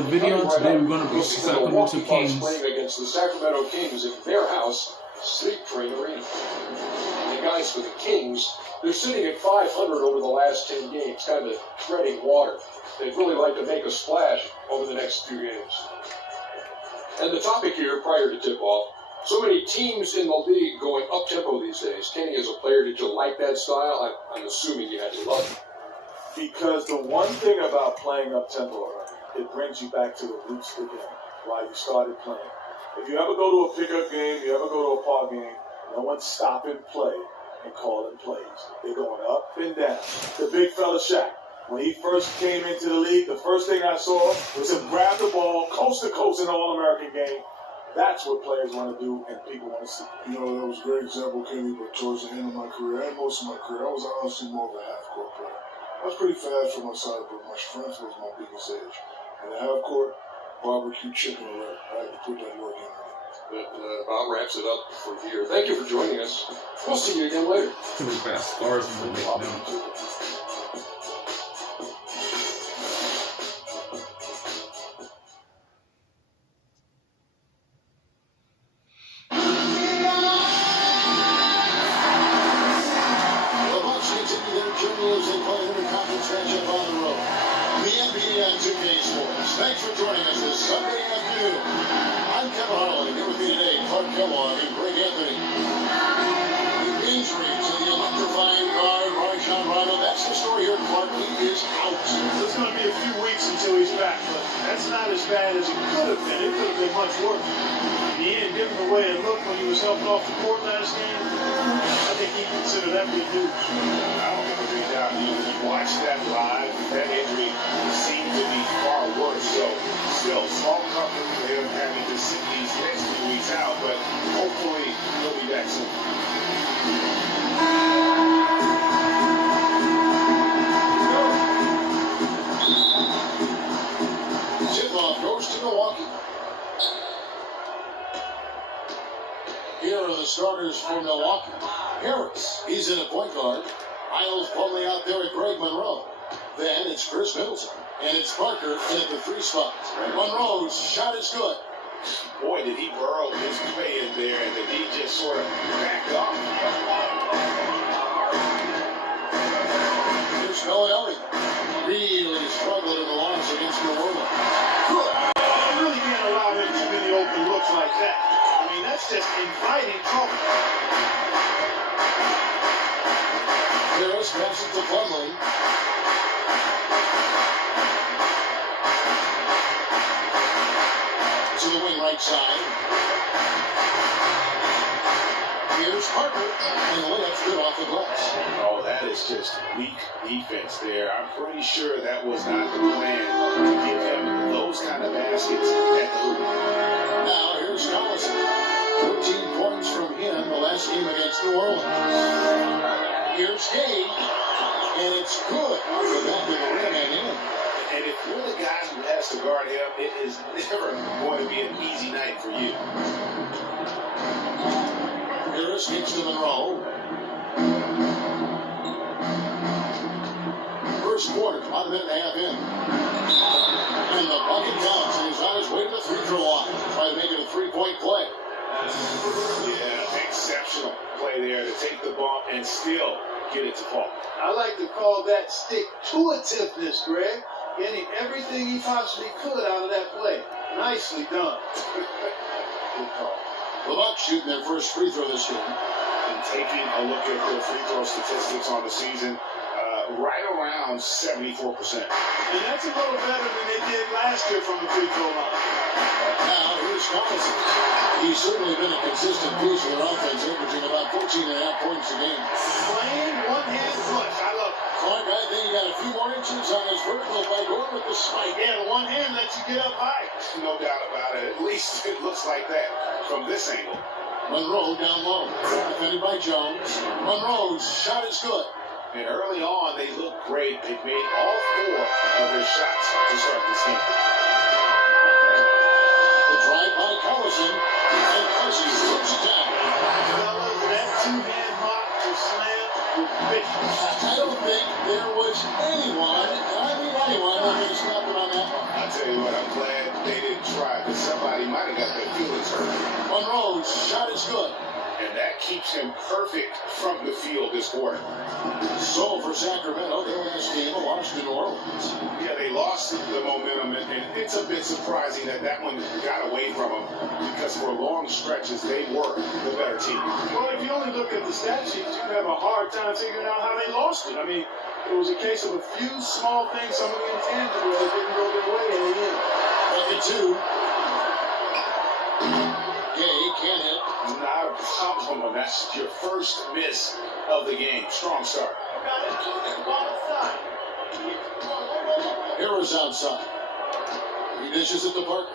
another video. Today we're going to be Sacramento Kings playing against the Sacramento Kings in their house, Sleep Train Arena. And guys, for the Kings, they're sitting at 500 over the last 10 games, kind of treading water. They'd really like to make a splash over the next few games. And the topic here, prior to tip-off, so many teams in the league going up-tempo these days. Kenny, as a player, did you like that style? I'm assuming you had to love it. Because the one thing about playing up-tempo, it brings you back to the roots of the game, why you started playing. If you ever go to a pickup game, you ever go to a park game, no one's stopping play and calling plays. They're going up and down. The big fella Shaq, when he first came into the league, the first thing I saw was him grab the ball coast to coast in an All-American game. That's what players want to do and people want to see. You know, that was a great example, Kenny, but towards the end of my career and most of my career, I was honestly more of a half-court player. I was pretty fast for my side, but my strength was my biggest edge. And the half-court, barbecue chicken alert. I had to put that work in. That about wraps it up for here. Thank you for joining us. We'll see you again later. Stars in the league now. Thanks for joining us this Sunday afternoon. I'm Kevin Harlan, here with me today, Clark Kellogg and Greg Anthony. The injury to the electrifying guard, Rajon Rondo, that's the story here, Clark. He is out. It's going to be a few weeks until he's back, but that's not as bad as it could have been. It could have been much worse. In the end, given the way it looked when he was helped off the court last game, I think he considered that big news. I don't think there's any doubt. You watch that live, that injury seemed to be far worse. So, still, small comfort for him having to sit these next few weeks out, but hopefully he'll be back soon. Tip-off goes to Milwaukee. Here are the starters for Milwaukee. Harris, he's in a point guard. Isles Plumlee out there at Greg Monroe. Then it's Chris Middleton. And it's Parker in at the 3 spot. Monroe's shot is good. Boy, did he burrow his way in there, and then he just sort of backed off. Here's Noel. Really struggled in the loss against New Orleans. Good. You really can't allow him too many open looks like that. I mean, that's just inviting trouble. Harris passes to Plumlee. To the wing right side. Here's Parker, and the layup's good off the glass. Oh, that is just weak defense there. I'm pretty sure that was not the plan to give him those kind of baskets at the hoop. Now here's Collison. 14 points from him the last game against New Orleans. Here's Gay, and it's good off the back of the rim and in. And if you're the guy who has to guard him, it is never going to be an easy night for you. Harris gets to Monroe. First quarter, about a minute and a half in. And the bucket comes, and he's on his way to the free throw line. Try to make it a 3-point play. Yeah, exceptional play there to take the bump and still get it to fall. I like to call that stick-to-itiveness, Greg. Getting everything he possibly could out of that play. Nicely done. Good call. The Bucks shooting their first free throw this game. And taking a look at their free throw statistics on the season, right around 74%. And that's a little better than they did last year from the free throw line. Now, here's Collison. He's certainly been a consistent piece of their offense, averaging about 14.5 points a game. Playing one-hand flush. I love it. Clark, I think he got a few more inches on his vertical by going with the spike. Yeah, the one hand lets you get up high. No doubt about it. At least it looks like that from this angle. Monroe down low. Defended by Jones. Monroe's shot is good. And early on, they looked great. They've made all 4 of their shots to start this game. The drive by Collison. And Parsons slips it down. That two-hand mock to slam was vicious. I don't think there was anyone, and I mean anyone, that could stop it on that one. I tell you what, I'm glad they didn't try because somebody might have got their feelings hurt. Monroe's shot is good. And that keeps him perfect from the field this quarter. So for Sacramento, their last game lost to New Orleans. Yeah, they lost the momentum, and it's a bit surprising that that one got away from them because for long stretches they were the better team. Well, if you only look at the stat sheets, you'd have a hard time figuring out how they lost it. I mean, it was a case of a few small things, some of the intangibles that didn't go their way in the end. Bucket two. Gay can't hit. Not a problem when that's your first miss of the game. Strong start. Harris outside. He dishes it to Parker.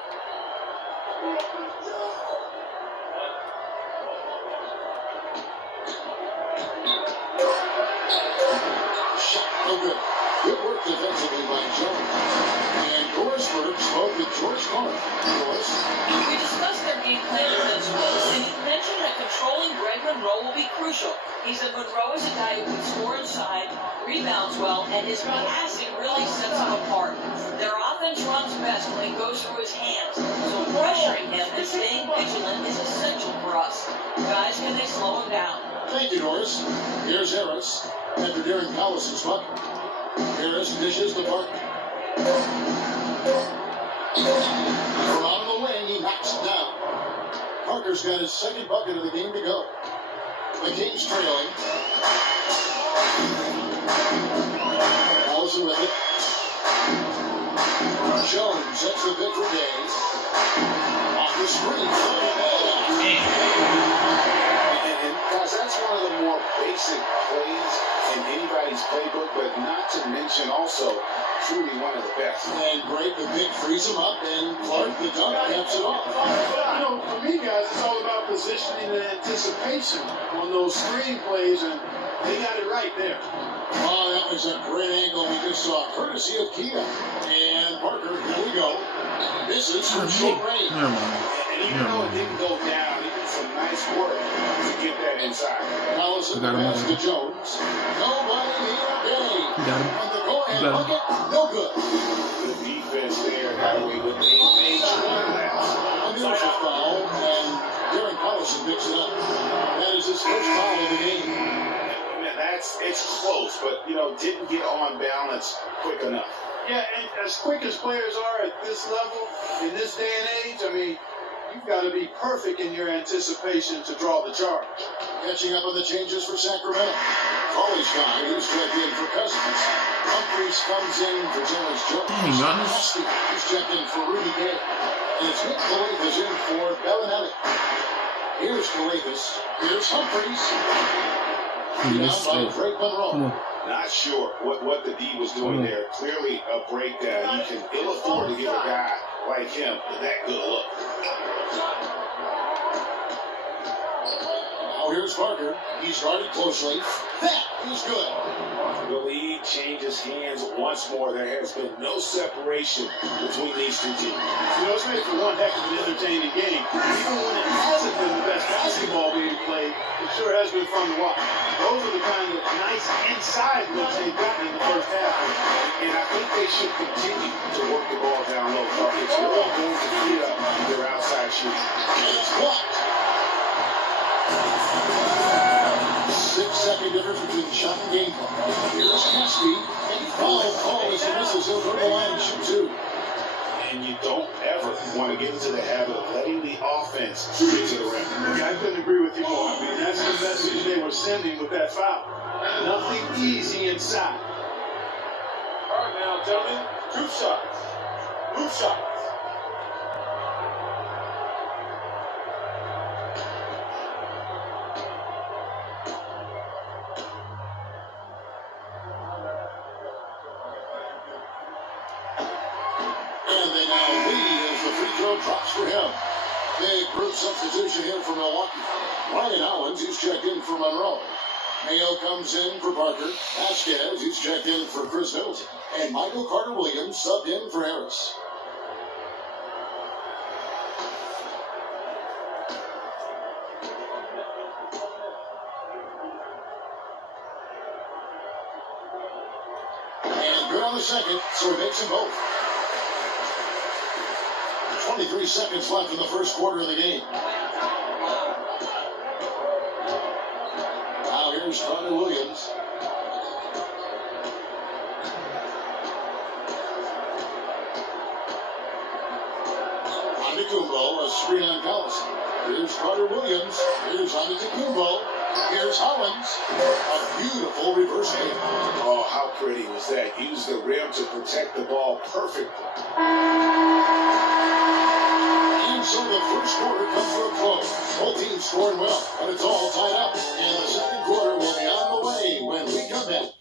Shot no good. Good work defensively by Jones. And Dorisburg spoke with George Carter. Doris. We discussed their game plan defensively, and he mentioned that controlling Greg Monroe will be crucial. He said Monroe is a guy who can score inside, rebounds well, and his passing really sets him apart. Their offense runs best when it goes through his hands, so pressuring him and staying vigilant is essential for us. Guys, can they slow him down? Thank you, Doris. Here's Harris after Darren Collison's bucket. Harris dishes to Parker. From out of the wing, he knocks it down. Parker's got his second bucket of the game to go. The Kings trailing. Allison with it. Jones sets the bid for Day. Off the screen. And guys, that's one of the more basic plays in anybody's playbook, but not to mention also truly one of the best. And Greg the pick frees him up, and Clark the dunk caps it off. You know, for me, guys, it's all about positioning and anticipation on those screen plays, and they got it right there. Oh, that was a great angle we just saw, courtesy of Kia. And Parker, here we go. This is from short range. Never mind. And even though it didn't go down, he did some nice work to get that inside. Allison Got him. pass to Jones. Nobody near Day. Got him. On the go-ahead Got him. bucket, no good. The defense there got away with a major lapse. A beautiful foul, and Darren Collison picks it up. That is his first foul of the game. It's close, but didn't get on balance quick enough. Yeah, and as quick as players are at this level, in this day and age, I mean, you've got to be perfect in your anticipation to draw the charge. Catching up on the changes for Sacramento. College guy who's checked in for Cousins. Humphreys comes in for Terrence Jones. Dang, Giannis. Nasty is checked in for Rudy Gay. And it's Nick Calathis in for Bellinelli. Here's Calathis. Here's Humphreys. Yes, Down by Greg Monroe. come on. Not sure what the D was doing there. Clearly a breakdown. You can ill afford to give a guy like him that good look. Now here's Parker. He started closely. That is good. The lead changes hands once more. There has been no separation between these two teams. You know, it's made for one heck of an entertaining game. Even when it hasn't been the best basketball being played, it sure has been fun to watch. Those are the kind of nice inside looks they've gotten in the first half. And I think they should continue to work the ball down low. It's really going to feed up their outside shooting. And it's blocked. 6-second difference between shot and game clock. Here's Caskey. A foul call as he misses. He'll go to the line and shoot two. And you don't ever want to get into the habit of letting the offense get to the rim. Yeah, I couldn't agree with you more. I mean, that's the message they were sending with that foul. Nothing easy inside. All right, now, gentlemen, two shots. Two shots. And they now lead as the free throw drops for him. Big group substitution here for Milwaukee. Ryan Owens, who's checked in for Monroe. Mayo comes in for Parker. Vasquez, who's checked in for Chris Middleton. And Michael Carter-Williams subbed in for Harris. And good on the second, so he makes them both. 23 seconds left in the first quarter of the game. Now here's Connor Williams. Antetokounmpo, a screen on Collison. Here's Carter Williams. Here's Antetokounmpo. Here's Hollins. A beautiful reverse game. Oh, how pretty was that? Used the rim to protect the ball perfectly. And so the first quarter comes to a close. Both teams scoring well, but it's all tied up. And the second quarter will be on the way when we come back.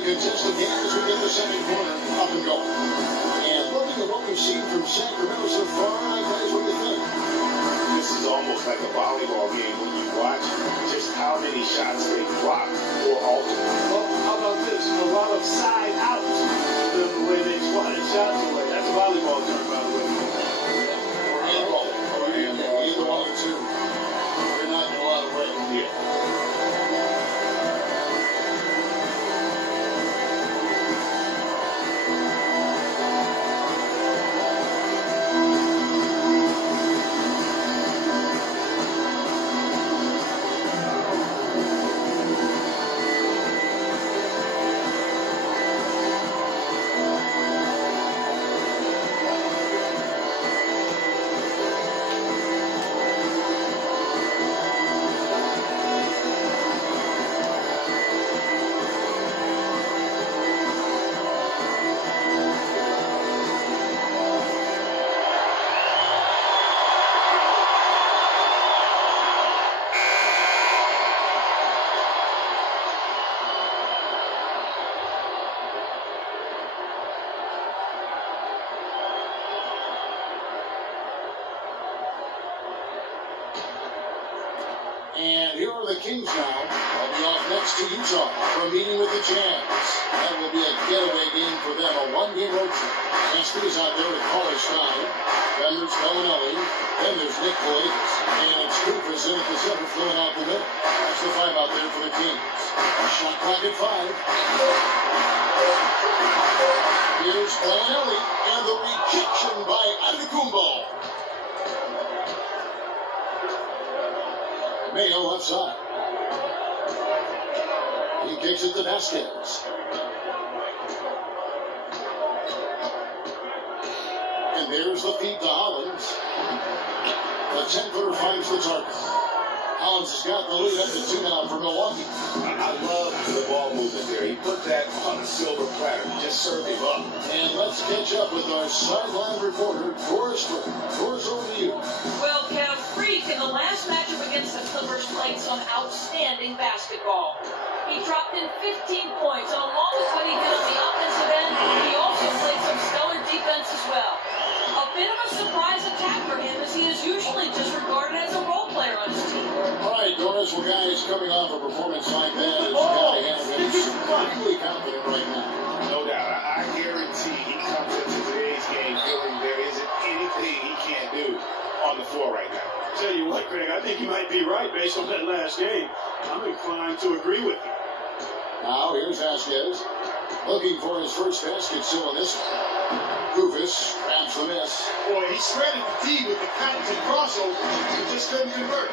Contested game as we get the second quarter up and going. And looking at what we've seen from Sacramento so far, guys, what do you think? This is almost like a volleyball game when you watch just how many shots they block or alter. Well, how about this? A lot of side outs. The way they swatted shots away. That's a volleyball term, by the way. Or handball. Or handball. Either one or two. They're not in a lot of ways. Yeah. And here are the Kings now. They'll be off next to Utah for a meeting with the Jazz. That will be a getaway game for them, a one-game road trip. Caspi is out there with Carlos Stein. Then there's Bellinelli. Then there's Nick Coates. And it's Kufis in at the center, filling out the middle. That's the five out there for the Kings. Shot clock at 5. Here's Bellinelli. And the rejection by Antetokounmpo. Mayo left side. He kicks it to Vasquez. And there's the feed to Hollins. The 10-footer finds the target. Hollins has got the lead up to 2 now for Milwaukee. I love the ball movement there. He put that on a silver platter. He just served him up. And let's catch up with our sideline reporter, Doris Freak. Doris, over to you. Well, Kev, Freak in the last matchup against the Clippers played some outstanding basketball. He dropped in 15 points, and along with what he did on the offensive end, he also played some stellar defense as well. A bit of a surprise attack for him, as he is usually just regarded as a role player on his team. All right, Doris, well, guys, coming off a performance like that, it's got to have him extremely confident right now. No doubt. I guarantee he comes into today's game feeling there isn't anything he can't do on the floor right now. Tell you what, Greg, I think you might be right based on that last game. I'm inclined to agree with you. Now, here's Vasquez, looking for his first basket still in this one. Kufis grabs the miss. Boy, he shredded the D with the Cottington crossover. He just couldn't convert.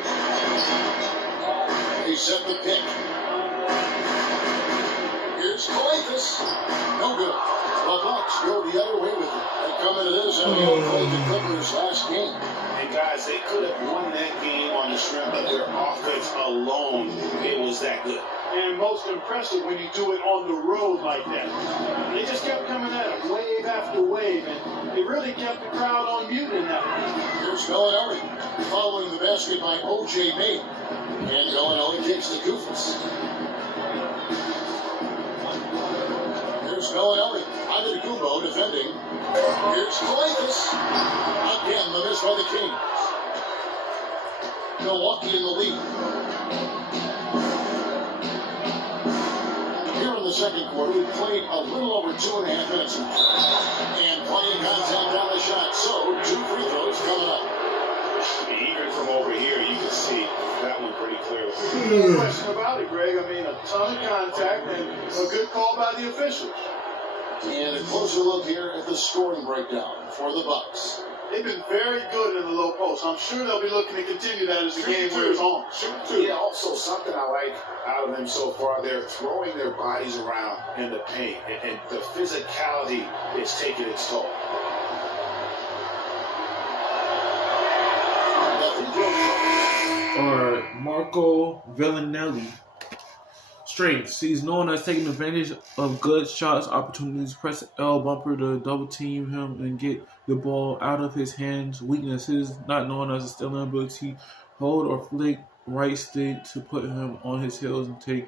He set the pick. Here's Coates. No good. The Bucks go the other way with it. They come into this and played the Clippers last game. And guys, they could have won that game on the strength of their offense alone. It was that good. And most impressive when you do it on the road like that. They just kept coming at him, wave after wave, and it really kept the crowd on mute in that one. Here's Bellinelli, following the basket by O.J. Mayo. And Bellinelli kicks to Kufis. Here's Bellinelli, Antetokounmpo defending. Here's Coates. Again, the miss by the Kings. Milwaukee in the lead. second quarter. We played a little over 2.5 minutes now. And playing contact on the shot. So, 2 free throws coming up. Even from over here, you can see that one pretty clearly. No question about it, Greg. I mean, a ton of contact and a good call by the officials. And a closer look here at the scoring breakdown for the Bucks. They've been very good in the low post. I'm sure they'll be looking to continue that as the game wears on. Yeah, also something I like out of them so far, they're throwing their bodies around in the paint, and the physicality is taking its toll. Or Marco Villanelli. Strengths. He's known as taking advantage of good shots, opportunities, press L bumper to double team him and get the ball out of his hands. Weaknesses, not known as a stealing ability, hold or flick right stick to put him on his heels and take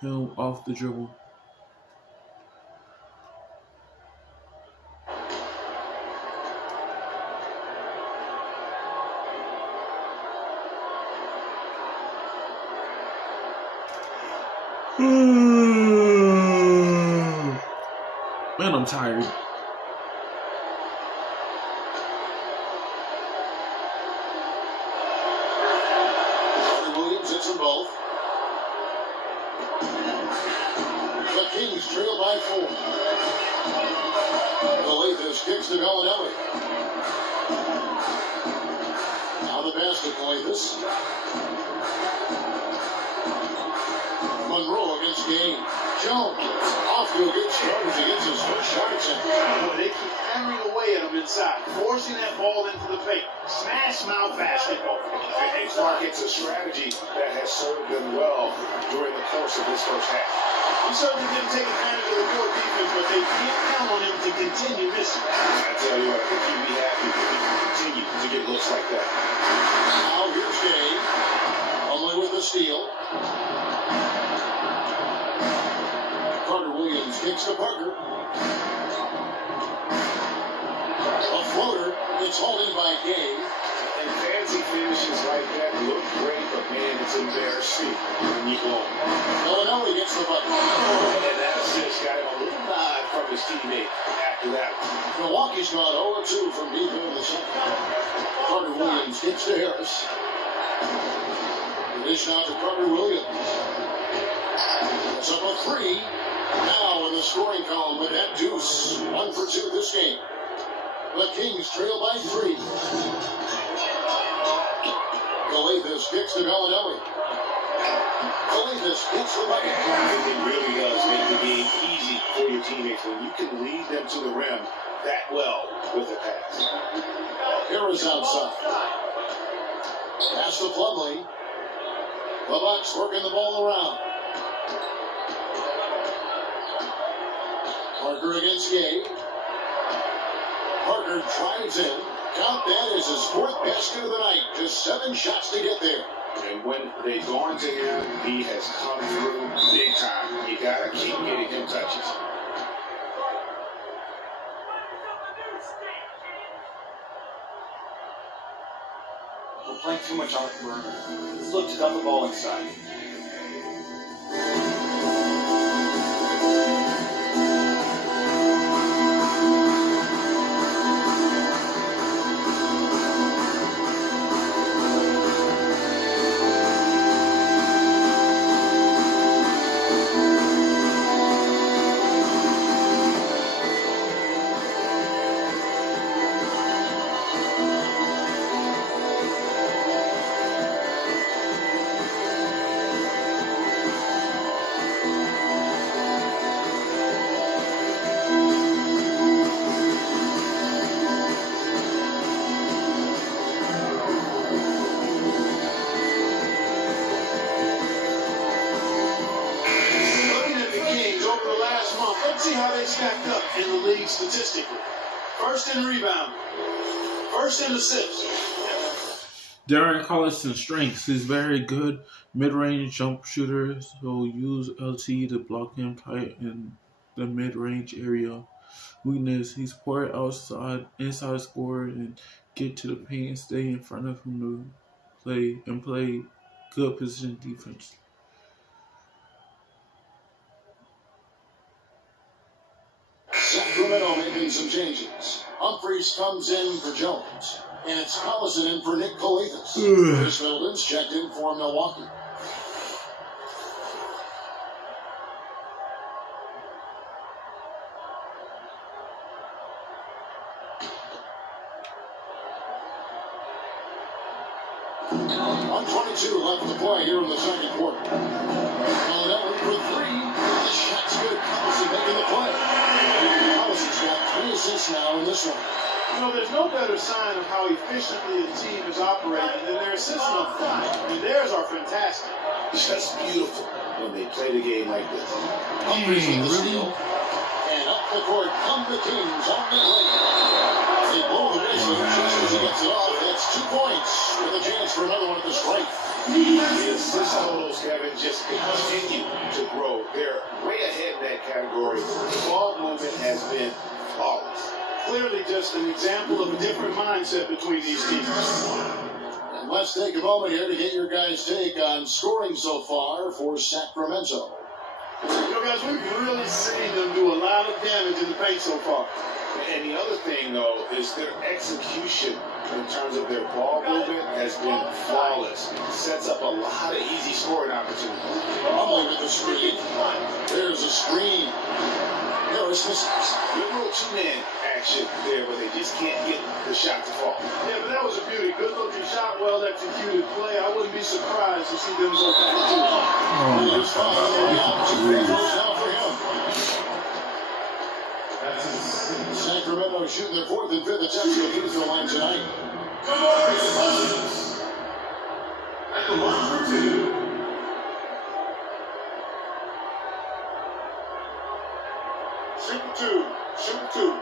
him off the dribble. Man, I'm tired. Williams hits them both. The Kings trail by 4. Coletas kicks to Gallinelli. Now the pass to Coletas. Monroe against Game. Jones off to a good start as he gets his first shot attempt. Boy, they keep hammering away at him inside, forcing that ball into the paint. Smash mouth basketball. And Clark, it's a strategy that has served them well during the course of this first half. He certainly didn't take advantage of the poor defense, but they can't count on him to continue missing. I tell you what, I think he'd be happy if he can continue to get looks like that. Now here's Gay, only with a steal. Carter Williams kicks to Parker. A floater, it's holding by Gay. And fancy finishes like that look great, but man, it's embarrassing when you go. Gallinelli gets the button. And that assist got him a little nod from his teammate after that. Milwaukee's gone 0-2 from deep in the second. Carter Williams kicks to Harris. The dish now to Carter Williams. It's up a 3. Now in the scoring column with that deuce. 1 for 2 this game. The Kings trail by 3. Coletas kicks to Gallinelli. Coletas hits the bucket. It really does make the game easy for your teammates when you can lead them to the rim that well with a pass. Harris outside. Pass to Plumlee. The Bucks working the ball around. Parker against Gay. Parker drives in. Count that as his 4th basket of the night. Just 7 shots to get there. And when they've gone to him, he has come through big time. You gotta keep getting him touches. We're playing too much on the perimeter. Let's look to dump the ball inside. Let's see how they stacked up in the league statistically. First in rebound, first in assists. Darren Collison's strengths. He's very good mid-range jump shooter, so use LT to block him tight in the mid-range area. Weakness, he's poor inside scorer and get to the paint and stay in front of him to play good position defense. Sacramento making some changes. Humphreys comes in for Jones. And it's Collison in for Nick Coletas. Chris Middleton's checked in for Milwaukee. On 22 left to play here in the second quarter. Philadelphia for three. The shot's good. Collison making the play. Collison's got 3 assists now in this one. You know, there's no better sign of how efficiently a team is operating than their assists up front. I mean, theirs are fantastic. Just beautiful when they play the game like this. Humphreys with the steal. And up the court come the Kings on the play. They blow the whistle just as he gets it off. That's 2 points with a chance for another one at the strike. The assist totals, Kevin, just continue to grow. They're way ahead in that category. The ball movement has been flawless. Clearly just an example of a different mindset between these teams. And let's take a moment here to get your guys' take on scoring so far for Sacramento. You know, guys, we've really seen them do a lot of damage in the paint so far. And the other thing, though, is their execution in terms of their ball movement has been flawless. It sets up a lot of easy scoring opportunities. Plumlee with the screen. There's a screen. Harris misses. Good little two-man action there, but they just can't get the shot to fall. Yeah, but that was a beauty. Good looking shot, well executed play. I wouldn't be surprised to see them go back to it. Here's five. Two free throws now for him. Sacramento shooting their 4th and 5th attempts at the free throw line tonight. At the line for 2. Shoot two.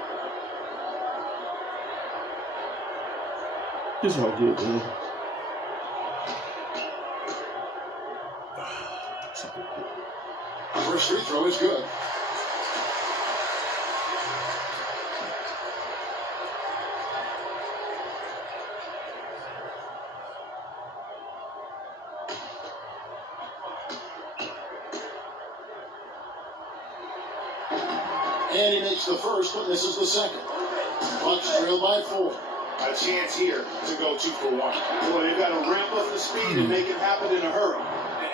It's all good, man. First free throw is good. And he makes the first, but misses the second. Bucks trail by 4. A chance here to go 2 for 1. Boy, they got to ramp up the speed and make it happen in a hurry.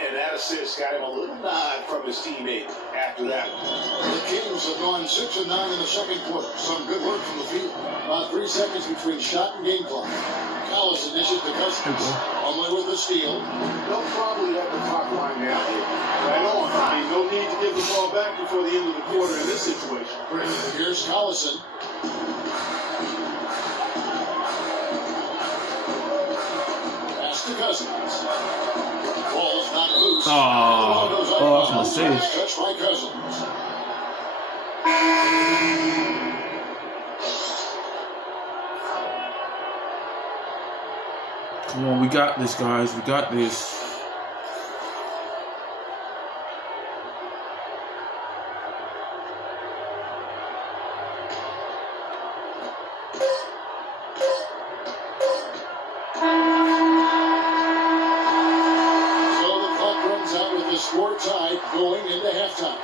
And that assist got him a little nod from his teammate after that one. The Kings have gone 6 of 9 in the second quarter. Some good work from the field. About 3 seconds between shot and game clock. Collison dishes to Cousins. Plumlee with the steal. They'll probably have the clock line now. Right on. I mean, no need to give the ball back before the end of the quarter in this situation. Here's Collison. Pass to Cousins. Ball's not loose. Oh, that's a mistake. Touched by Cousins. Come on, we got this, guys. We got this. Score tied going into halftime.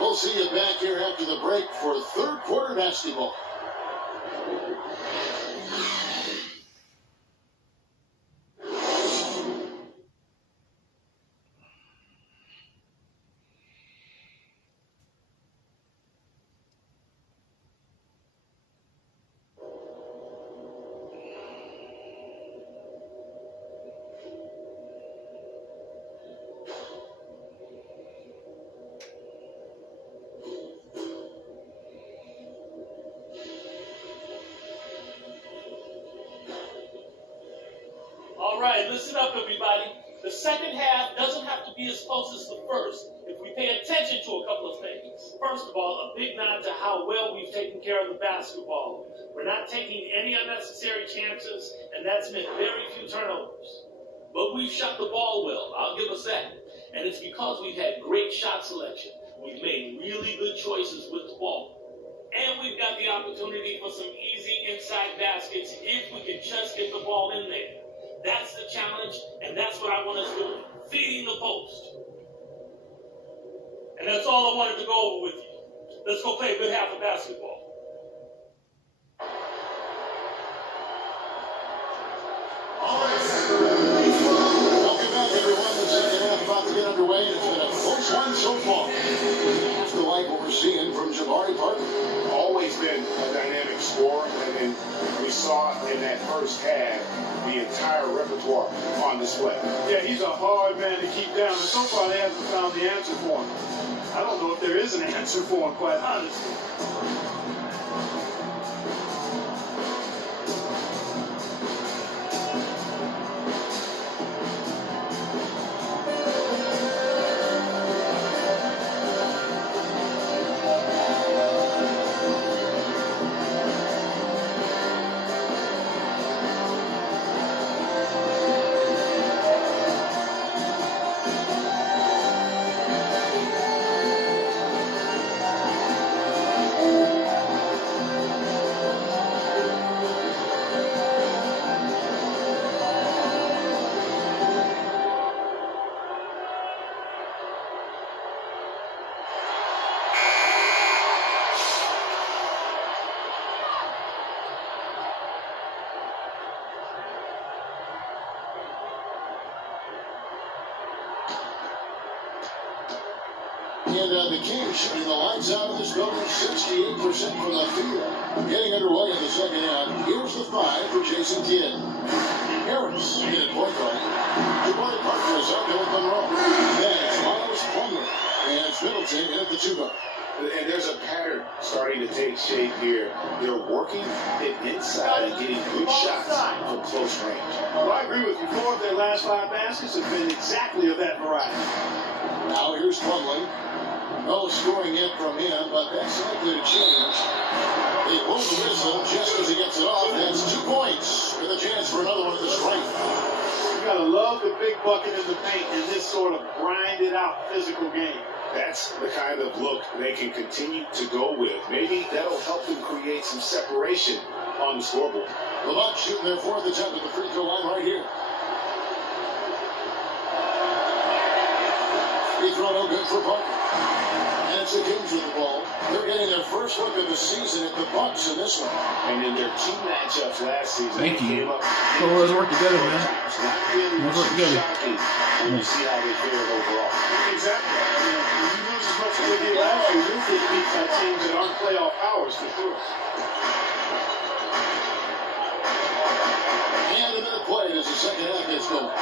We'll see you back here after the break for third quarter basketball. All right, listen up, everybody. The second half doesn't have to be as close as the first if we pay attention to a couple of things. First of all, a big nod to how well we've taken care of the basketball. We're not taking any unnecessary chances, and that's meant very few turnovers. But we've shot the ball well, I'll give us that. And it's because we've had great shot selection. We've made really good choices with the ball. And we've got the opportunity for some easy inside baskets if we can just get the ball in there. That's the challenge, and that's what I want us doing, feeding the post. And that's all I wanted to go over with you. Let's go play a good half of basketball. we're seeing from Jabari Parker. Always been a dynamic scorer, and then we saw in that first half the entire repertoire on display. Yeah, he's a hard man to keep down, and so far they haven't found the answer for him. I don't know if there is an answer for him, quite honestly. And the Kings shooting the lights out of this building 68% from the field. Getting underway in the second half. Here's the 5 for Jason Kidd. Harris in at point guard. Jabari Parker is out there with Monroe. Then it's Miles Plumlee. And it's Middleton in at the 2 guard. And there's a pattern starting to take shape here. They're working it inside and getting good shots from close range. Well, I agree with you. 4 of their last 5 baskets have been exactly of that variety. Now here's Plumlee. No scoring yet from him, but that's likely to change. They pull the whistle just as he gets it off. That's 2 points with a chance for another one at the strike. You gotta love the big bucket in the paint in this sort of grinded out physical game. That's the kind of look they can continue to go with. Maybe that'll help them create some separation on the scoreboard. The Bucks shooting their 4th attempt at the free throw line right here. Free throw no good for Parker. And it's the Kings with the ball. They're getting their first look of the season at the Bucks in this one. And in their 2 matchups last season, Thank they you. came up. So let's work together, man. It's not really Let's work together. shocking when you see how they fared overall. Exactly. When you lose as much as they did last year, you'll get beat by teams that aren't playoff powers for sure. And a minute played as the second half gets going.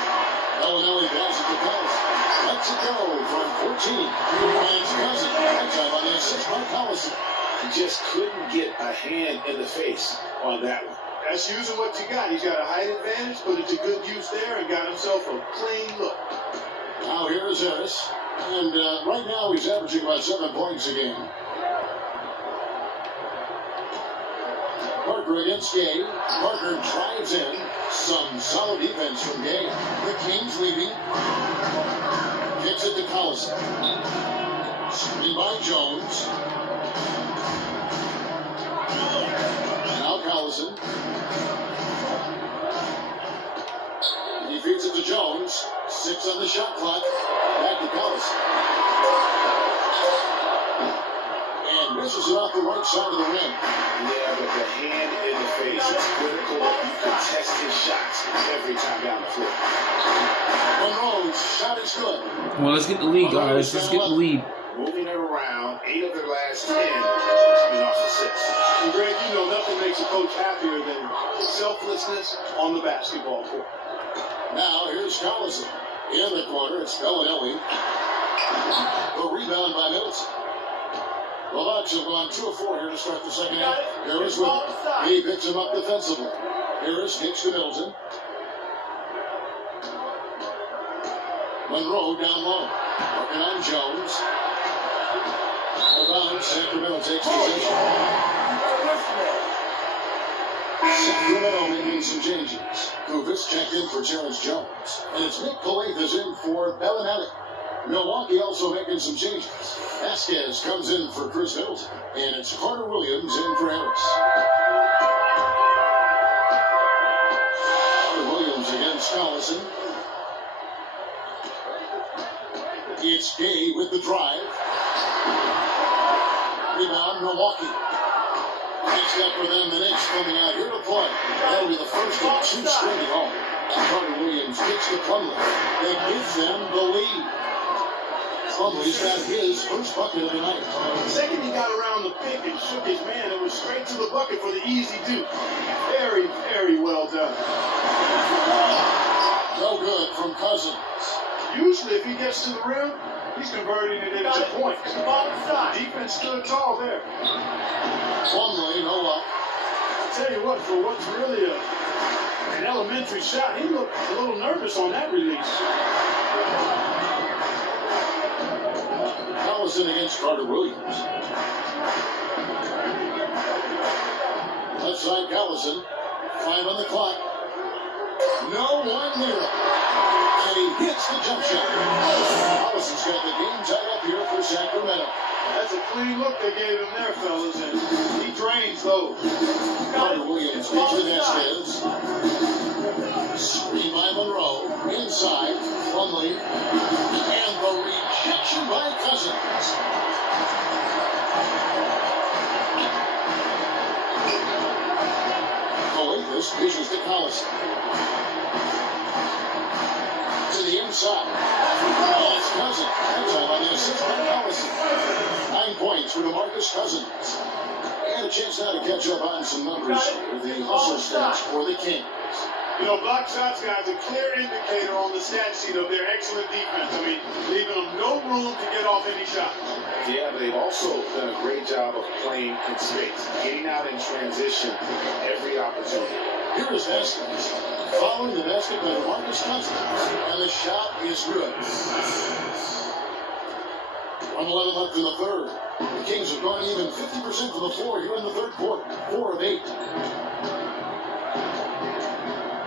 Bellinelli passes it to Collison. Lets it go from 14. Finds Cousin. That time on the assist by Collison. He just couldn't get a hand in the face on that one. That's using what you got. He's got a height advantage, put it to good use there, and got himself a clean look. Now here is Harris. And right now he's averaging about 7 points a game. Parker against Gay. Parker drives in. Some solid defense from Gay. The Kings leading. Kicks it to Collison. Screen by Jones. Now Collison. He feeds it to Jones. 6 on the shot clock. Back to Collison. And misses it off the right side of the rim. Yeah, but the hand in the face is critical that you contest his shots every time down the floor. Monroe's shot is good. Well, let's get the lead, guys. Let's get the lead. Moving it around, 8 of their last 10 coming off assists. And Greg, you know nothing makes a coach happier than selflessness on the basketball court. Now here's Collison. In the corner, it's Bellinelli. The rebound by Middleton. The Bucks have gone 2 of 4 here to start the second half. Harris with him. He picks him up defensively. Harris kicks to Middleton. Monroe down low. Working on Jones. Around, Sacramento takes possession. Sacramento making some changes. Kufis checked in for Terrence Jones. And it's Nick Kalathis in for Bellinelli. Milwaukee also making some changes. Vasquez comes in for Chris Middleton. And it's Carter Williams in for Harris. Carter Williams against Collison. It's Gay with the drive. Rebound, Milwaukee. Next up for them, the Knicks coming out here to play. That'll be the first of 2 straight at home. Carter Williams kicks to Plumlee. That gives them the lead. Plumlee's got his first bucket of the night. The second he got around the pick and shook his man, it was straight to the bucket for the easy deuce. Very, very well done. No good from Cousins. Usually, if he gets to the rim, he's converting it into points. Defense stood tall there. Plumlee, no luck. I tell you what, for what's really an elementary shot, he looked a little nervous on that release. Collison against Carter Williams. Left side Collison. 5 on the clock. No one near him. And he hits the jump shot. Collison's got the game tied up here for Sacramento. That's a clean look they gave him there, fellas, and he drains those. Carter Williams into Vasquez. Screen by Monroe. Inside. Plumlee. And the rejection by Cousins. Coathus dishes to Collison. To the inside. That's Cousins. That's all on the assist by Collison. 9 points for DeMarcus Cousins. And a chance now to catch up on some numbers with the hustle stats for the Kings. You know, block shots, guys, a clear indicator on the stat sheet of their excellent defense. I mean, leaving them no room to get off any shot. Yeah, they've also done a great job of playing in space, getting out in transition every opportunity. Here is Vasquez, following the basket by DeMarcus Cousins, and the shot is good. 1:11 left in the third. The Kings have gone even 50% from the floor here in the third quarter, 4 of 8.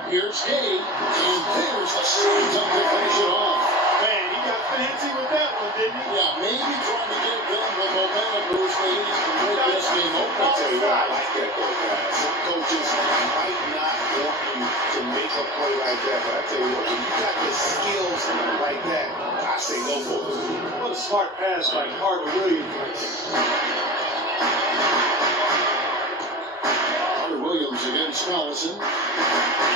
Here's Gay, and there's the shot to finish it off. Man, he got fancy with that one, didn't he? Yeah, maybe trying to give them the momentum boost they need to break this game open. I'll tell you what, I like that though, guys. Some coaches might not want you to make a play like that, but I tell you what, when you got the skills like that, I say go for it. What a smart pass by Carter Williams. Carter Williams against Collison.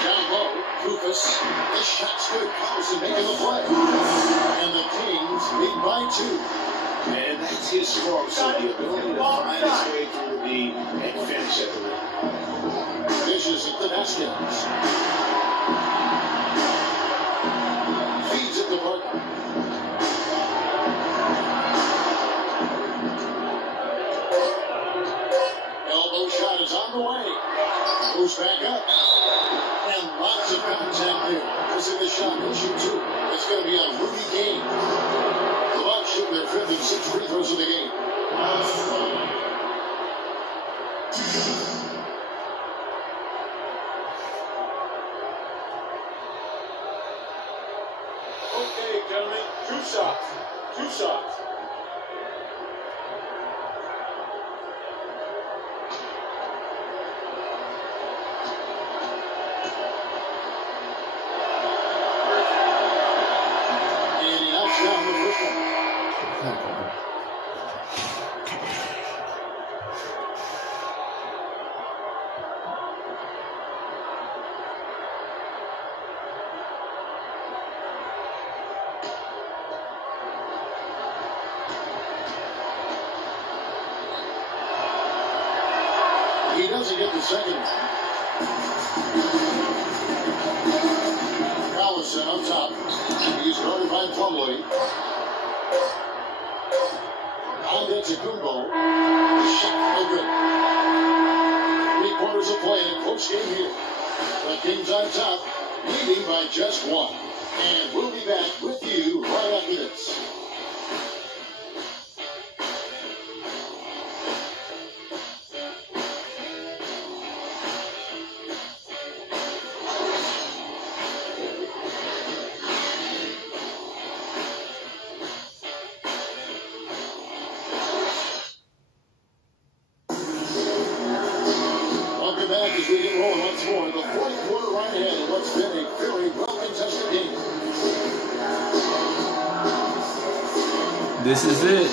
Down low, Rufus. The shot's good. Collison making the play. And the Kings lead by 2. And that's his strong suit, the ability to find his way through the D and finish at the rim. Dishes at the Vasquez. Feeds at the Parker. Elbow shot is on the way. Goes back up. And lots of contact there. This is the shot. He'll shoot 2. It's going to be on Rudy Gay. The Bucks shooting their 5th and 6th free throws of the game. Okay, gentlemen, 2 shots. 2 shots. And he knocks down the first one. He doesn't get the second one. Collison up top. He's guarded by Plumlee. Antetokounmpo. Shot no good. 3 quarters of play in a close game here. The Kings on top, leading by just 1. And we'll be back with you right after this. Welcome back as we get rolling once more. The fourth quarter right ahead in what's been a very well-contested game. This is it.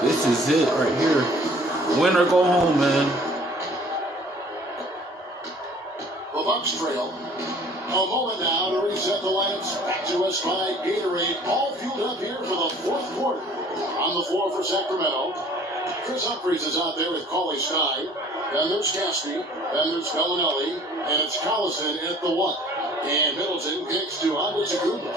This is it right here. Win or go home, man. The Bucks trail. A moment now to reset the lineups. Back to us by Gatorade. All fueled up here for the quarter. On the floor for Sacramento, Chris Humphries is out there with Cauley Stein. Then there's Cassidy. Then there's Bellinelli. And it's Collison at the 1. And Middleton kicks to Antetokounmpo.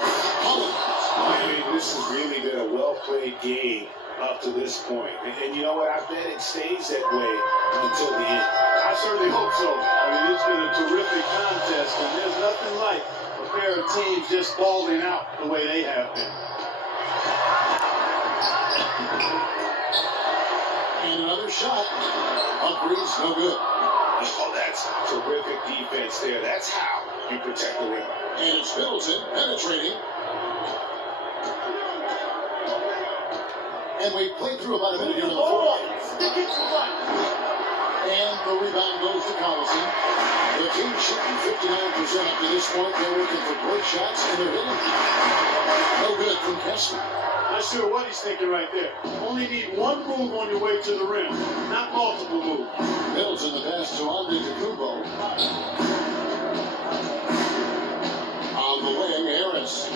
I mean, this has really been a well-played game up to this point. And you know what? I bet it stays that way until the end. I certainly hope so. I mean, it's been a terrific contest, and there's nothing like a pair of teams just balling out the way they have been. And another shot. Humphries, no good. Oh, that's terrific defense there. That's how you protect the rim. And it's Middleton penetrating. And we played through about a minute here in the fourth. And the rebound goes to Collison. The team shooting 59% up to this point. They're looking for great shots, and they're hitting. No good from Kessler. Not sure what he's thinking right there. Only need one move on your way to the rim, not multiple moves. Middleton the pass to Antetokounmpo. On the wing, Harris.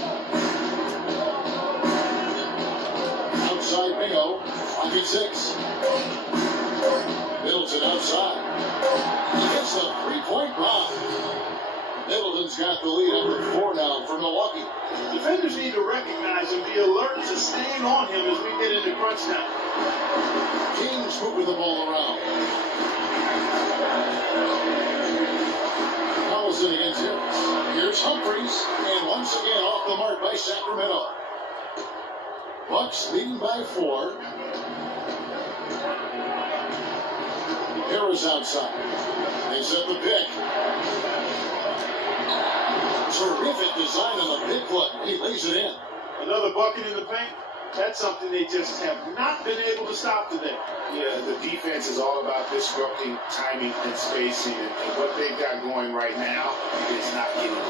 Outside Mayo, pocket 6. Middleton outside. Gets a three-point bomb. Middleton's got the lead up to 4 now for Milwaukee. Defenders need to recognize and be alert to staying on him as we get into crunch time. Kings moving the ball around. Collison against Harris. Here's Humphries, and once again off the mark by Sacramento. Bucks leading by 4. Harris outside. They set the pick. Terrific design on the big foot. He lays it in. Another bucket in the paint. That's something they just have not been able to stop today. Yeah, the defense is all about disrupting timing and spacing. And what they've got going right now is not getting it.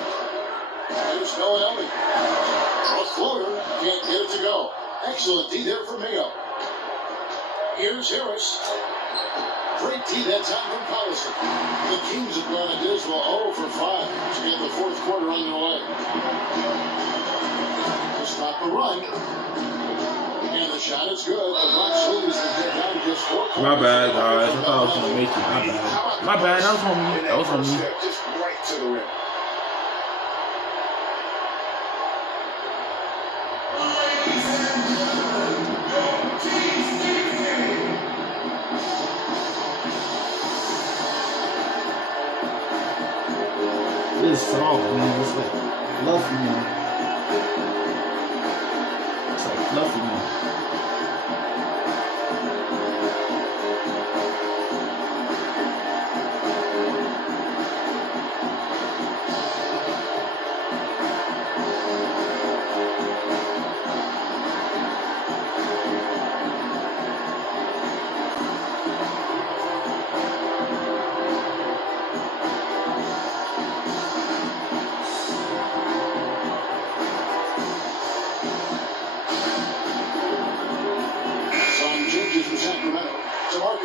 There's Bellinelli. A floater. Can't get it to go. Excellent D there from Mayo. Here's Harris. Great tee that time from Collison. The Kings have gone a dismal 0 for 5 to get the fourth quarter on their way. To stop the run. And the shot is good. The Bucks lose and get down to just 4 points. My bad, guys. I thought I was going to make it. My bad. That was on me. That was on me. Just right to the rim. This song, man, it's like fluffy, man. It's like fluffy, man.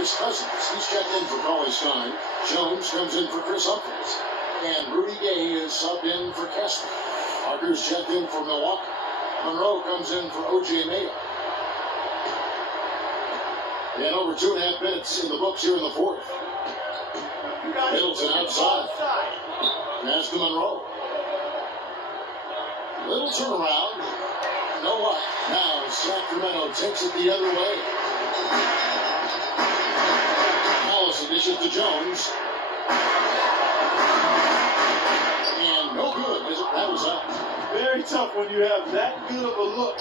Cousins, he's checked in for Cauley Stein. Jones comes in for Chris Humphries. And Rudy Gay is subbed in for Kessler. Parker's checked in for Milwaukee. Monroe comes in for O.J. Mayo. And over 2.5 minutes in the books here in the fourth. Middleton outside. Pass to Monroe. Little turnaround. No luck. Now Sacramento takes it the other way. Dishes to Jones. And no good as it rattles out. Very tough when you have that good of a look.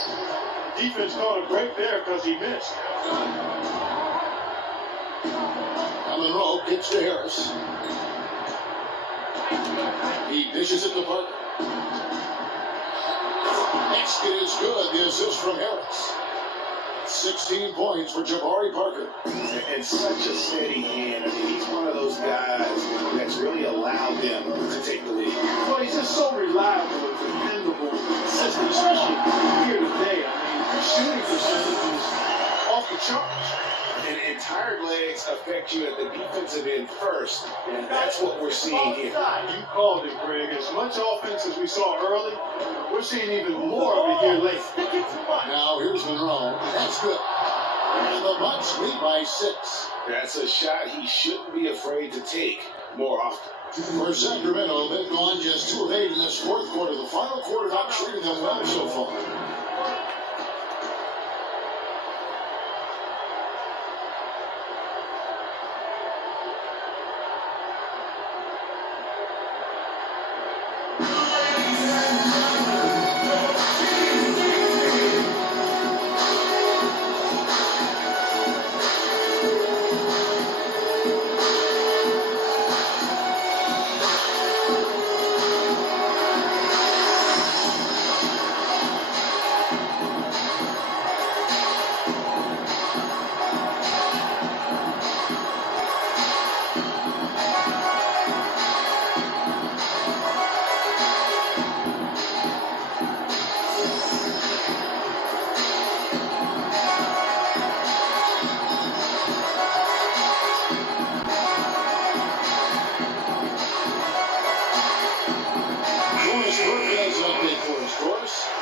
The defense caught a break there because he missed. Now Monroe gets to Harris. He dishes it to Parker. Next it is good. The assist from Harris. 16 points for Jabari Parker. And such a steady hand. I mean, he's one of those guys that's really allowed them to take the lead. Well, he's just so reliable and dependable, consistent, especially here today. I mean, his shooting percentage is off the charts. And tired legs affect you at the defensive end first, and that's what we're seeing here. You called it, Greg. As much offense as we saw early, we're seeing even more of it here late. Now here's Here's Monroe. That's good. And the Bucks lead by 6. That's a shot he shouldn't be afraid to take more often. For Sacramento, they've gone just 2 of 8 in this fourth quarter. The final quarter not treating them well so far.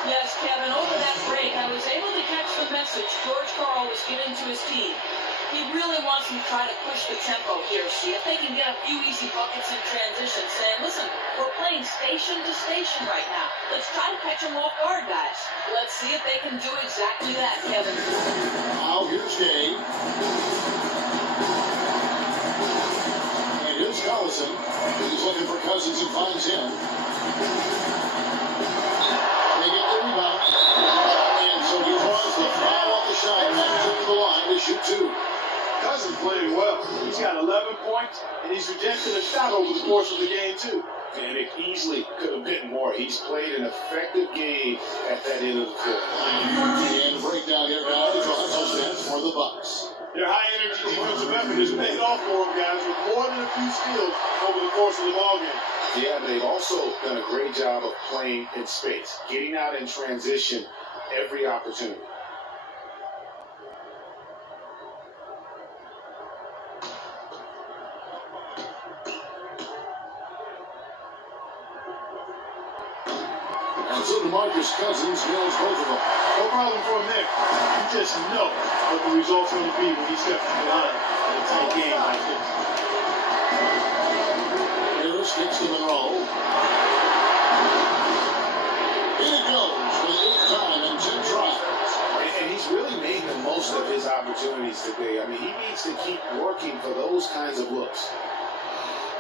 Yes, Kevin, over that break, I was able to catch the message George Karl was giving to his team. He really wants them to try to push the tempo here, see if they can get a few easy buckets in transition, saying, listen, we're playing station to station right now. Let's try to catch them off guard, guys. Let's see if they can do exactly that, Kevin. Now here's Gay. And here's Collison. He's looking for Cousins and finds him. They get the rebound. And so he draws the foul on the shot and then to the line to shoot 2. Cousins playing well. He's got 11 points, and he's rejected a shot over the course of the game, too. And it easily could have been more. He's played an effective game at that end of the court. And breakdown here, guys. Touchdowns for the Bucks. Their high-energy defensive effort has paid off for them, guys, with more than a few steals over the course of the ballgame. Yeah, they've also done a great job of playing in space, getting out in transition every opportunity. And so DeMarcus Cousins nails both of them. No problem for him there. You just know what the result's going to be when he steps to the line in a tight game like this. Harris kicks to Monroe. In it goes for the 8th time in 10 tries. And he's really made the most of his opportunities today. I mean, he needs to keep working for those kinds of looks.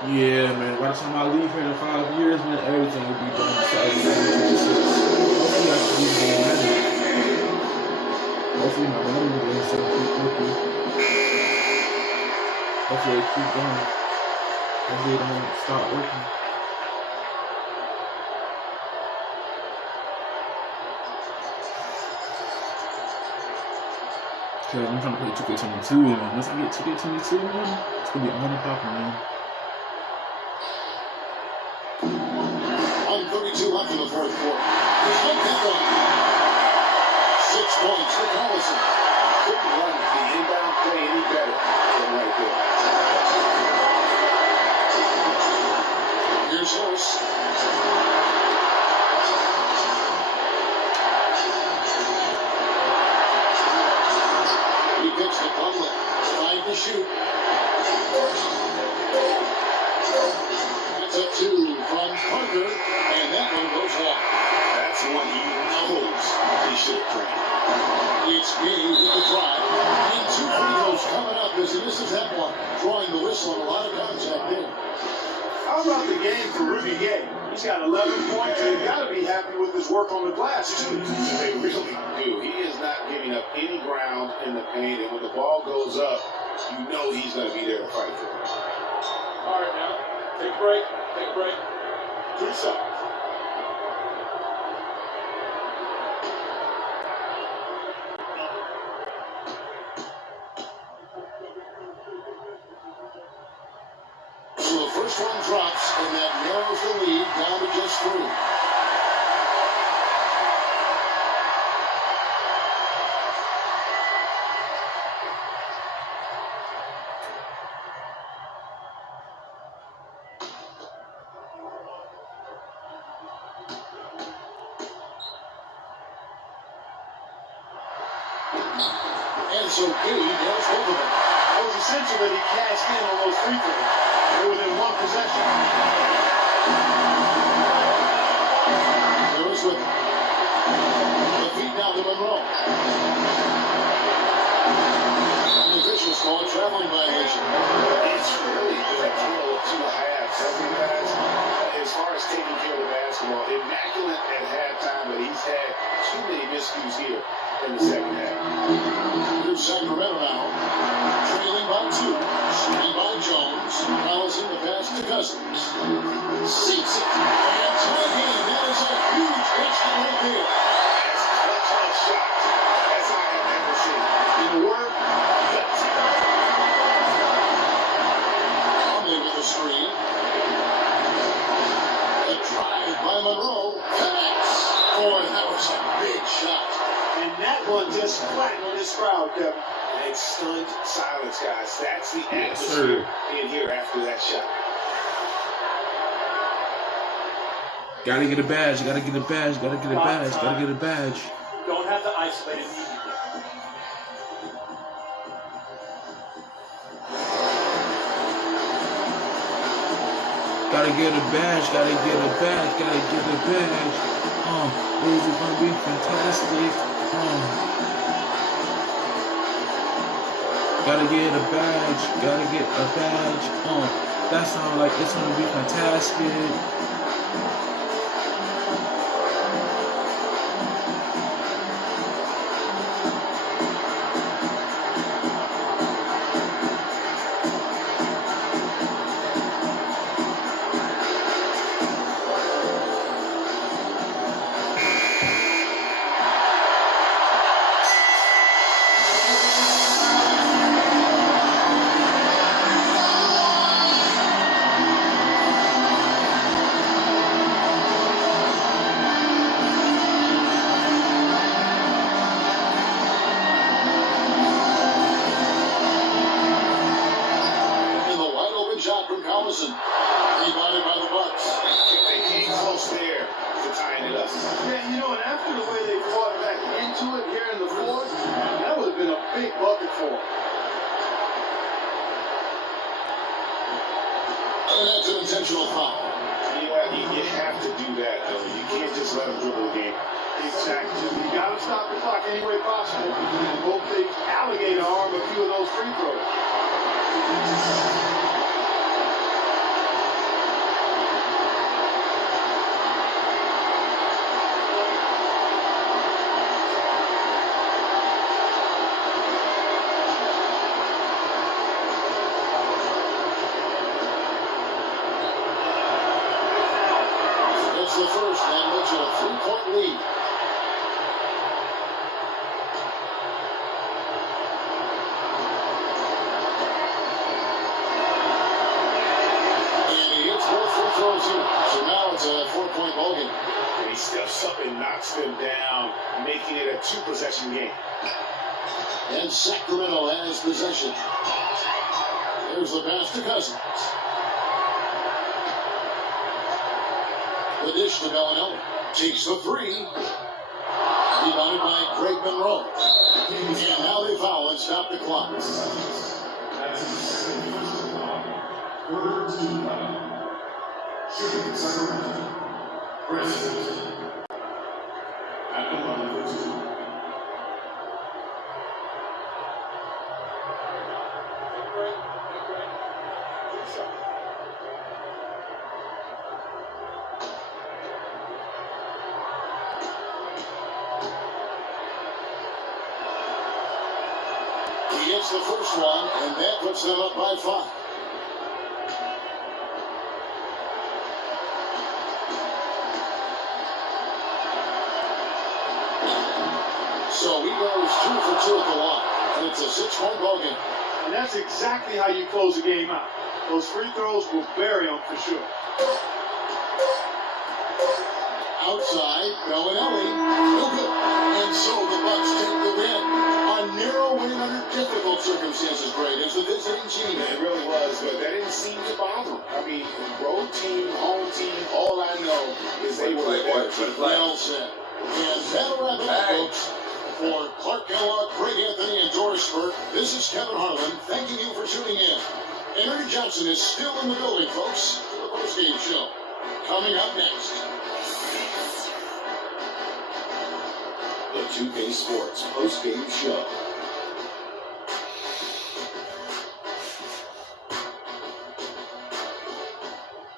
Yeah, man. By the time I leave here in 5 years, man, everything will be done. Hopefully, my money will be so quickly. Hopefully, they keep going. Hopefully, they don't stop working. Cause I'm trying to play 2K22, man. Once I get 2K22, man, it's gonna be on and popping, man. 1:32 left in the fourth quarter. Just like that one. 6 points for Collison. Couldn't run the inbound play any better than right there. Here's Harris. He picks the Plumlee. 5 to shoot. That's up 2 from Parker, and that one goes long. That's one he knows he should have played. It's Gay with the drive. And 2 free throws coming up as he misses that one. Drawing the whistle and a lot of contact there. How about the game for Rudy Gay? He's got 11 points, and he's got to be happy with his work on the glass, too. They really do. He is not giving up any ground in the paint, and when the ball goes up, you know he's going to be there to fight for it. All right, now, take a break. Take a break. 3 seconds. So the first one drops, and that narrows the lead down to just 3. And so Gay nails both of them. It was essential that he cashed in on those free throws. They were within one possession. Lewis with it. The feed now to Monroe. The officials call a traveling violation. It's really a tale of two halves. Something guys, as far as taking care of the basketball, immaculate at halftime, but he's had too many miscues here in the second half. Here's Sacramento now. Trailing by 2. Shooting by Jones. Allison the pass to Cousins. Sinks it. And to the game. That is a huge touchdown right there. As clutch a shot as I have ever seen. In a word, gut. Conley with the screen. A drive by Monroe. Connects. Boy, that was a big shot. And that one just flattened on this crowd, Kevin. And stunned silence, guys. That's the atmosphere in here after that shot. Gotta get a badge, gotta get a badge, gotta get a badge, gotta get a badge. Don't have to isolate it immediately. Gotta get a badge, gotta get a badge, gotta get a badge. This is gonna be fantastic. Gotta get a badge, gotta get a badge. That sounds like it's gonna be fantastic. Rebounded by the Bucks. They came close there to tying it up. Yeah, you know, and after the way they fought back into it here in the fourth, that would have been a big bucket for them. And that's an intentional foul. Yeah, you have to do that, though. You can't just let them dribble the game. Exactly. You got to stop the clock any way possible. And hope they alligator arm a few of those free throws. The first, and Mitchell, a 3-point lead. And he hits both free throws here. So now it's a 4-point ball game. And he steps up and knocks them down, making it a 2-possession game. And Sacramento has possession. There's the pass to Cousins. The dish to Bellinelli. Takes the three. Rebounded by Greg Monroe. And now they foul and stop the clock. Shooting Sacramento. President. At number 2. He hits the first one, and that puts them up by 5. So he goes 2 for 2 at the line, and it's a 6-point ball game. And that's exactly how you close the game out. Those free throws will bury them for sure. Outside, Bellinelli, no good. And so the Bucks take the win. A narrow win under difficult circumstances, great, as the visiting team. It really was, but that didn't seem to bother them. I mean, road team, home team, all I know is they were the better team. Well said. And that'll wrap it up, folks. For Clark Kellogg, Greg Anthony, and Doris Burke, this is Kevin Harlan thanking you for tuning in. Henry Johnson is still in the building, folks, for the postgame show. Coming up next. The 2K Sports postgame show.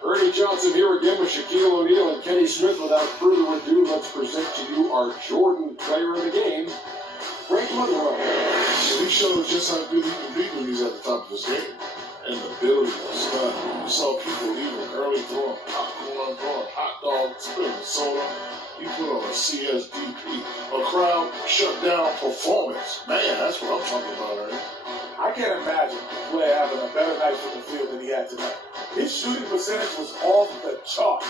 Ernie Johnson here again with Shaquille O'Neal and Kenny Smith. Without further ado, let's present to you our Jordan player of the game, Greg Monroe. So he showed us just how good he can be when he's at the top of his game. And the building was stuff. You saw people leaving early, throwing popcorn, throwing hot dogs, spilling soda. He put on a CSDP, a crowd shut down performance. Man, that's what I'm talking about, right? I can't imagine a player having a better night from the field than he had tonight. His shooting percentage was off the charts.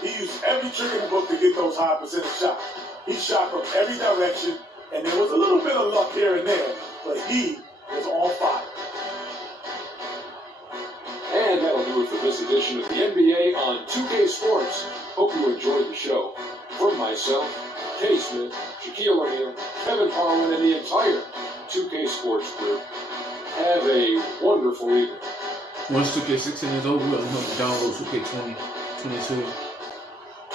He used every trick in the book to get those high percentage shots. He shot from every direction, and there was a little bit of luck here and there, but he was on fire. And that'll do it for this edition of the NBA on 2K Sports. Hope you enjoyed the show. From myself, Kenny Smith, Shaquille O'Neal, Kevin Harlan, and the entire 2K Sports group, have a wonderful evening. Once 2K16 is over, I'm going to download 2K20, 22.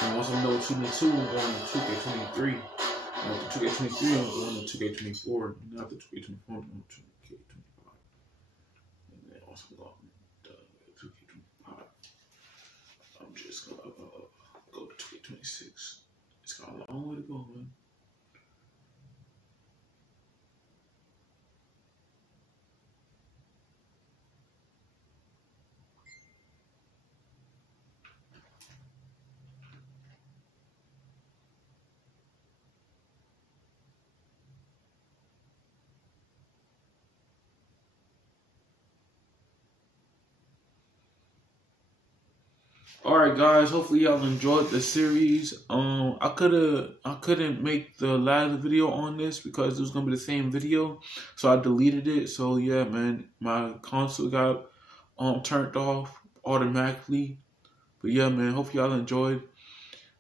And once I'm done with 22, I'm going to 2K23. And after 2K23, I'm going to 2K24. And after 2K24, I'm going to 2K25. And then also going to 2K25. I'm just going to go to 2K26. It's got a long way to go, man. Alright guys, hopefully y'all enjoyed the series. I couldn't make the last video on this because it was gonna be the same video, so I deleted it. So yeah, man, my console got turned off automatically. But yeah, man, hope y'all enjoyed.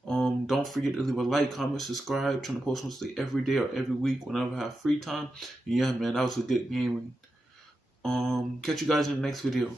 Don't forget to leave a like, comment, subscribe. Trying to post mostly every day or every week whenever I have free time. And yeah, man, that was a good game. Catch you guys in the next video.